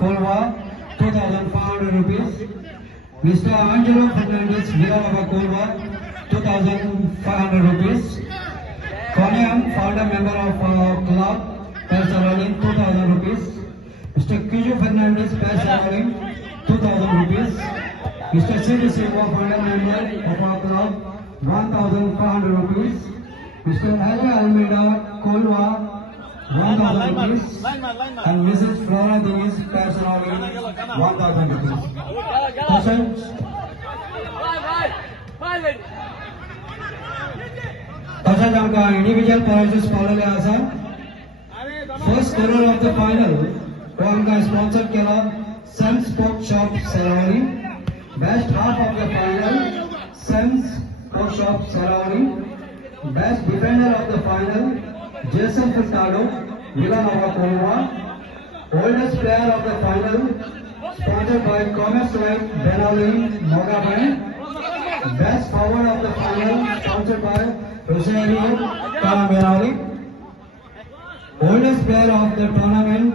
Kolva, 2,500 rupees. Mr. Angelo Fernandez, Villanova Kolva, 2,500 rupees. Konyam, founder member of club, Paris 2,000 rupees. Mr. Kiju Fernandez, Paris 2,000 rupees. Mr. Chidi Silva, founder member of our club, 1,500 rupees. Mr. Ali Almeida, Kolva, 1,000 rupees. And Mrs. Flora Denise, Paris 1,000 rupees. तसंच आमका individual prizes पावलेले आसा. First colour of the final तो आमका sponsor केला Sam Sport Shop Seraulim. Best half of the final Sam Sport Shop Seraulim. Best defender of the final Jason Furtado Villanova Colva. Oldest player of the final sponsored by Commerce Life Benali Mogabai. Best forward of the final sponsored by Rosario Calamerali. Oldest player of the tournament